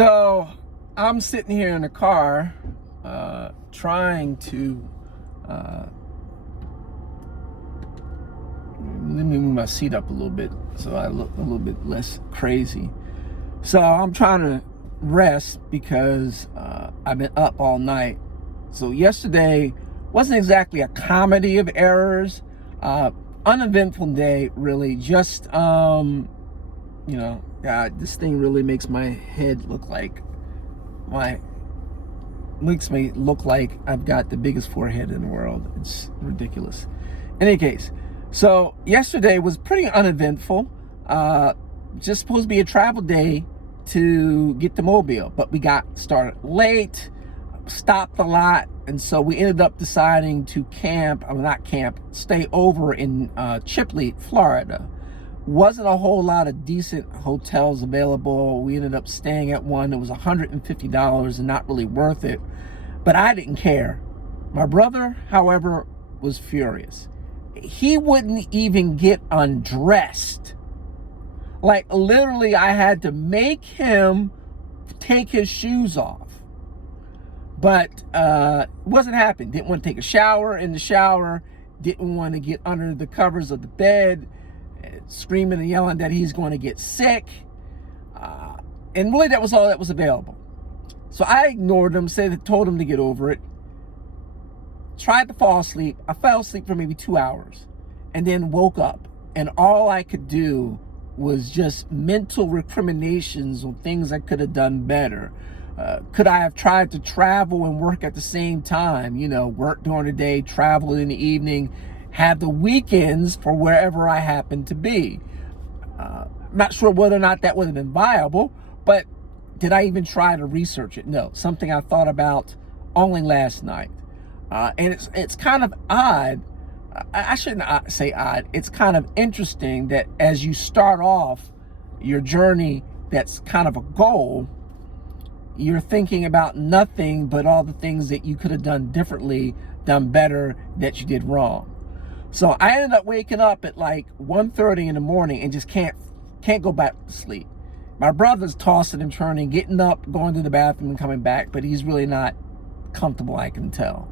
So I'm sitting here in the car trying to let me move my seat up a little bit so I look a little bit less crazy. So I'm trying to rest because I've been up all night. So yesterday wasn't exactly a comedy of errors, uneventful day really. Just God, this thing really makes my head look like makes me look like I've got the biggest forehead in the world. It's ridiculous. In any case, so yesterday was pretty uneventful. Just supposed to be a travel day to get to Mobile, but we got started late, stopped a lot, and so we ended up deciding to stay over in Chipley, Florida. Wasn't a whole lot of decent hotels available. We ended up staying at one that was $150 and not really worth it, but I didn't care. My brother, however, was furious. He wouldn't even get undressed. Like literally I had to make him take his shoes off. But wasn't happening. Didn't want to take a shower in the shower. Didn't want to get under the covers of the bed, screaming and yelling that he's going to get sick. And really that was all that was available. So I ignored him, told him to get over it. Tried to fall asleep. I fell asleep for maybe 2 hours and then woke up. And all I could do was just mental recriminations on things I could have done better. Could I have tried to travel and work at the same time? Work during the day, travel in the evening, have the weekends for wherever I happen to be. I'm not sure whether or not that would have been viable, but did I even try to research it? No, something I thought about only last night. And it's kind of odd. I shouldn't say odd. It's kind of interesting that as you start off your journey that's kind of a goal, you're thinking about nothing but all the things that you could have done differently, done better, that you did wrong. So I ended up waking up at like 1:30 in the morning and just can't go back to sleep. My brother's tossing and turning, getting up, going to the bathroom and coming back, but he's really not comfortable, I can tell.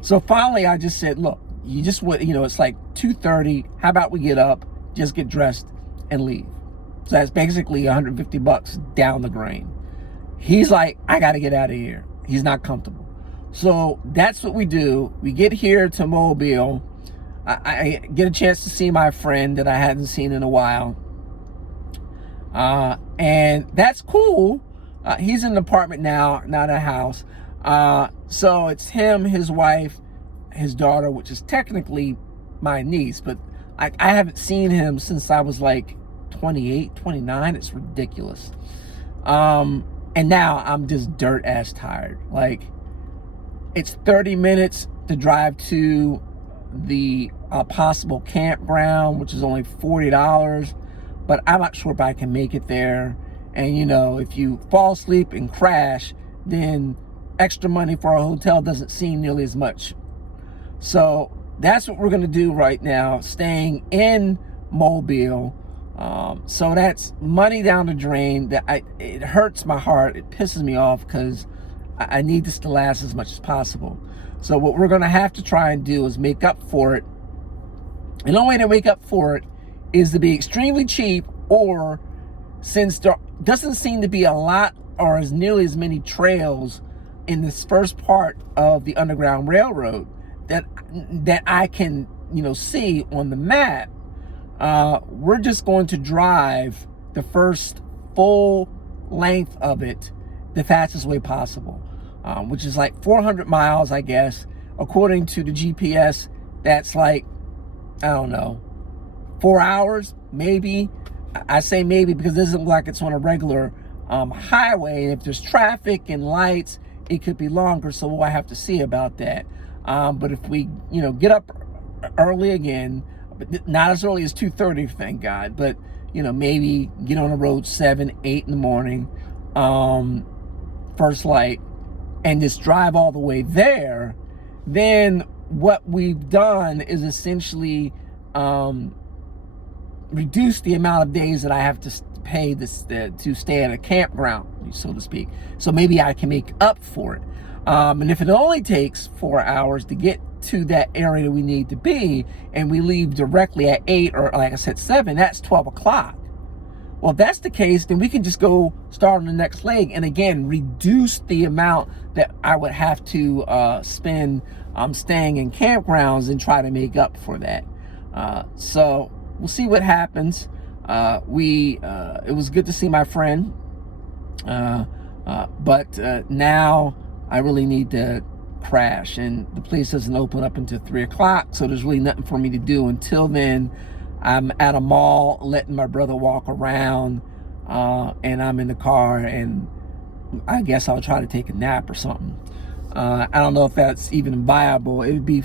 So finally I just said, look, it's like 2:30. How about we get up, just get dressed and leave? So that's basically $150 down the drain. He's like, I got to get out of here. He's not comfortable. So that's what we do. We get here to Mobile. I get a chance to see my friend that I hadn't seen in a while. And that's cool. He's in an apartment now, not a house. So it's him, his wife, his daughter, which is technically my niece, but I haven't seen him since I was like 28, 29. It's ridiculous. And now I'm just dirt ass tired. Like, it's 30 minutes to drive to the possible campground, which is only $40, but I'm not sure if I can make it there. And if you fall asleep and crash, then extra money for a hotel doesn't seem nearly as much. So that's what we're going to do right now, staying in Mobile. So that's money down the drain. It hurts my heart. It pisses me off because I need this to last as much as possible. So what we're going to have to try and do is make up for it. And the only way to make up for it is to be extremely cheap, or since there doesn't seem to be a lot or as nearly as many trails in this first part of the Underground Railroad that I can, see on the map, we're just going to drive the first full length of it the fastest way possible, which is like 400 miles, I guess. According to the GPS, that's like, I don't know, 4 hours, maybe. I say maybe because it doesn't look like it's on a regular highway. If there's traffic and lights, it could be longer, so we'll have to see about that. But if we, get up early again, but not as early as 2:30, thank God, but, maybe get on the road 7, 8 in the morning, first light, and just drive all the way there, then what we've done is essentially reduce the amount of days that I have to pay this to stay at a campground, so to speak. So maybe I can make up for it. And if it only takes 4 hours to get to that area we need to be, and we leave directly at 8 or, like I said, 7, that's 12 o'clock. Well, if that's the case, then we can just go start on the next leg, and again, reduce the amount that I would have to spend staying in campgrounds and try to make up for that. So we'll see what happens. It was good to see my friend, but now I really need to crash, and the place doesn't open up until 3 o'clock, so there's really nothing for me to do until then. I'm at a mall letting my brother walk around, and I'm in the car, and I guess I'll try to take a nap or something. I don't know if that's even viable. It would be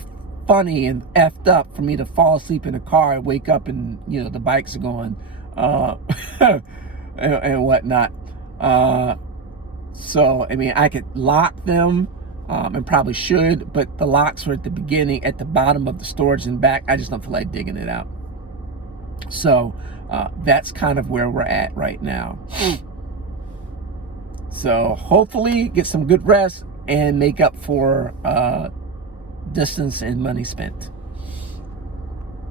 funny and effed up for me to fall asleep in the car and wake up and, you know, the bikes are going and whatnot. So, I mean, I could lock them, and probably should, but the locks were at the beginning, at the bottom of the storage and back. I just don't feel like digging it out. So that's kind of where we're at right now. So hopefully get some good rest and make up for distance and money spent.